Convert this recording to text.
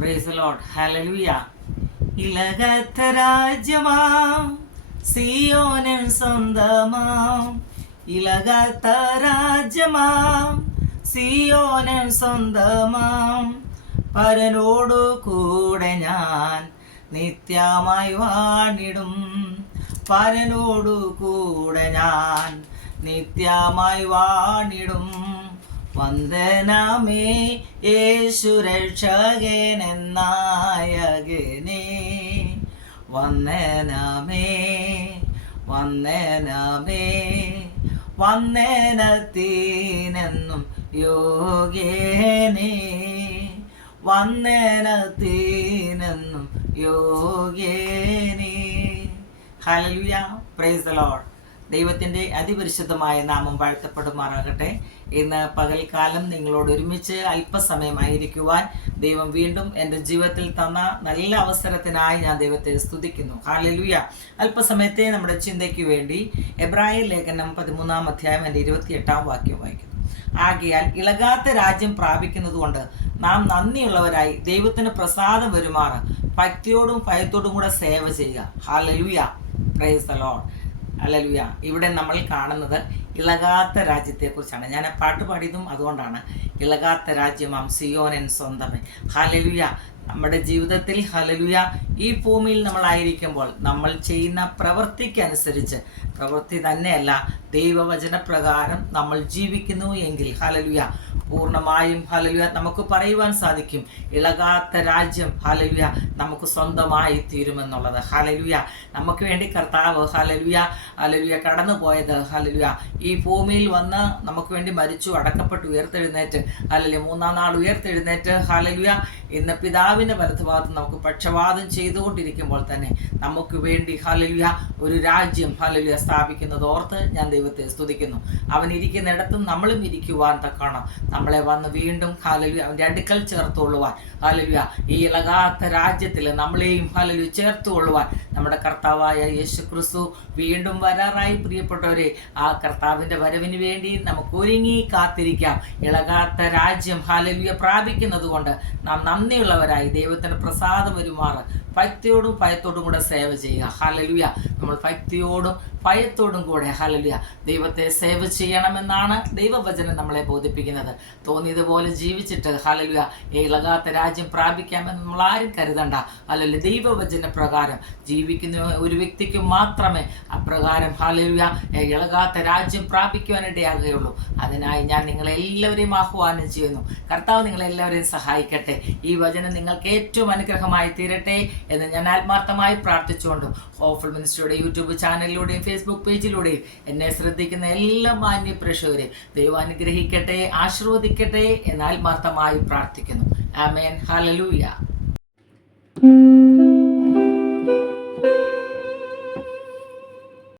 Price Lord. Hallelujah. ഇളകത്ത രാജ്യമാം സിയോനിൻ സ്വന്തമാം, ഇളകത്ത രാജ്യമാം സിയോനിൻ സ്വന്തമാം, പരനോടു കൂടെ ഞാൻ നിത്യമായി വാണിടും, പരനോടു കൂടെ ഞാൻ നിത്യമായി വാണിടും. വന്ദനമേ യേശു രക്ഷകനെന്നായകനേ, വന്ദനമേ വന്ദനമേ വന്ദനത്തിനെന്നും യോഗ്യനേ, വന്ദനത്തിനെന്നും യോഗ്യനേ. ഹല്ലേലൂയ. Praise the Lord. ദൈവത്തിൻ്റെ അതിപരിശുദ്ധമായ നാമം വാഴ്ത്തപ്പെടുമാറാകട്ടെ. ഇന്ന് പകൽക്കാലം നിങ്ങളോട് ഒരുമിച്ച് അല്പസമയമായിരിക്കുവാൻ ദൈവം വീണ്ടും എൻ്റെ ജീവിതത്തിൽ തന്ന നല്ല അവസരത്തിനായി ഞാൻ ദൈവത്തെ സ്തുതിക്കുന്നു. ഹല്ലേലൂയ. അല്പസമയത്തെ നമ്മുടെ ചിന്തയ്ക്ക് വേണ്ടി എബ്രായ ലേഖനം 13-ാം അധ്യായം 28-ാം വാക്യം വായിക്കുന്നു. ആകയാൽ ഇളകാത്ത രാജ്യം പ്രാപിക്കുന്നത് കൊണ്ട് നാം നന്ദിയുള്ളവരായി ദൈവത്തിന് പ്രസാദം വരുമാറ് ഭക്തിയോടും ഭയത്തോടും കൂടെ സേവ ചെയ്യുക. Hallelujah. Praise the Lord. Hallelujah. ഇവിടെ നമ്മൾ കാണുന്നത് ഇളകാത്ത രാജ്യത്തെക്കുറിച്ചാണ്. ഞാൻ ആ പാട്ട് പാടിയതും അതുകൊണ്ടാണ്. ഇളകാത്ത രാജ്യമാം സിയോനിൻ സ്വന്തമേ. ഹല്ലേലൂയ. നമ്മുടെ ജീവിതത്തിൽ ഹല്ലേലൂയ ഈ ഭൂമിയിൽ നമ്മളായിരിക്കുമ്പോൾ നമ്മൾ ചെയ്യുന്ന പ്രവൃത്തിക്കനുസരിച്ച്, പ്രവൃത്തി തന്നെയല്ല ദൈവവചനപ്രകാരം നമ്മൾ ജീവിക്കുന്നു എങ്കിൽ ഹല്ലേലൂയ പൂർണ്ണമായും ഹല്ലേലൂയ നമുക്ക് പറയുവാൻ സാധിക്കും ഇളകാത്ത രാജ്യം ഹല്ലേലൂയ നമുക്ക് സ്വന്തമായി തീരുമെന്നുള്ളത്. ഹല്ലേലൂയ. നമുക്ക് വേണ്ടി കർത്താവ് ഹല്ലേലൂയ ഹല്ലേലൂയ കടന്നുപോയത് ഹല്ലേലൂയ ഈ ഭൂമിയിൽ വന്ന് നമുക്ക് വേണ്ടി മരിച്ചു, അടക്കപ്പെട്ടു, ഉയർത്തെഴുന്നേറ്റ് ഹല്ലേലൂയ 3-ാം നാൾ ഉയർത്തെഴുന്നേറ്റ് ഹല്ലേലൂയ ഇന്ന് പിതാവിൻ്റെ വലതുഭാഗത്ത് നമുക്ക് പക്ഷവാദം ചെയ്തുകൊണ്ടിരിക്കുമ്പോൾ തന്നെ നമുക്ക് വേണ്ടി ഹല്ലേലൂയ ഒരു രാജ്യം ഹല്ലേലൂയ സ്ഥാപിക്കുന്നത് ഓർത്ത് ഞാൻ ദൈവത്തെ സ്തുതിക്കുന്നു. അവൻ ഇരിക്കുന്നിടത്തും നമ്മളും ഇരിക്കുവാൻ തക്കണം നമ്മളെ വന്ന് വീണ്ടും ഹല്ലേലൂയ അവൻ്റെ അടുക്കൽ ചേർത്തുകൊള്ളുവാൻ ഹല്ലേലൂയ ഈ ഇളകാത്ത രാജ്യത്തിൽ നമ്മളെയും ഹല്ലേലൂയ ചേർത്തുകൊള്ളുവാൻ നമ്മുടെ കർത്താവായ യേശു ക്രിസ്തു വീണ്ടും വരാറായി. പ്രിയപ്പെട്ടവരെ, ആ കർത്താവിൻ്റെ വരവിന് വേണ്ടി നമുക്ക് ഒരുങ്ങി കാത്തിരിക്കാം. ഇളകാത്ത രാജ്യം ഹല്ലേലൂയ പ്രാപിക്കുന്നത് കൊണ്ട് നാം നന്ദിയുള്ളവരായി ദൈവത്തിന് പ്രസാദം വരുമാറ് ഭക്തിയോടും ഭയത്തോടും കൂടെ സേവ ചെയ്യുക. ഹല്ലേലൂയ. നമ്മൾ ഭക്തിയോടും ഭയത്തോടും കൂടെ ഹല്ലേലൂയ ദൈവത്തെ സേവ ചെയ്യണമെന്നാണ് ദൈവവചനം നമ്മളെ ബോധിപ്പിക്കുന്നത്. തോന്നിയതുപോലെ ജീവിച്ചിട്ട് ഹല്ലേലൂയ ഇളകാത്ത രാജ്യം പ്രാപിക്കാമെന്ന് നമ്മൾ ആരും കരുതണ്ട. ഹല്ലേലൂയ ദൈവവചന പ്രകാരം ജീവിക്കുന്ന ഒരു വ്യക്തിക്ക് മാത്രമേ അപ്രകാരം ഹല്ലേലൂയ ഇളകാത്ത രാജ്യം പ്രാപിക്കുവാനിടയാകുകയുള്ളൂ. അതിനായി ഞാൻ നിങ്ങളെല്ലാവരെയും ആഹ്വാനം ചെയ്യുന്നു. കർത്താവ് നിങ്ങളെല്ലാവരെയും സഹായിക്കട്ടെ. ഈ വചനം നിങ്ങൾക്ക് ഏറ്റവും അനുഗ്രഹമായി തീരട്ടെ എന്ന് ഞാൻ ആത്മാർത്ഥമായി പ്രാർത്ഥിച്ചുകൊണ്ടും ഹോപ്പ്ഫുൾ മിനിസ്ട്രിയുടെ യൂട്യൂബ് ചാനലിലൂടെയും ഫേസ്ബുക്ക് പേജിലൂടെയും എന്നെ ശ്രദ്ധിക്കുന്ന എല്ലാ മാന്യ പ്രേക്ഷകരെ ദൈവം അനുഗ്രഹിക്കട്ടെ, ആശീർവദിക്കട്ടെ എന്ന് ആത്മാർത്ഥമായി പ്രാർത്ഥിക്കുന്നു. ആമേൻ. ഹല്ലേലൂയ.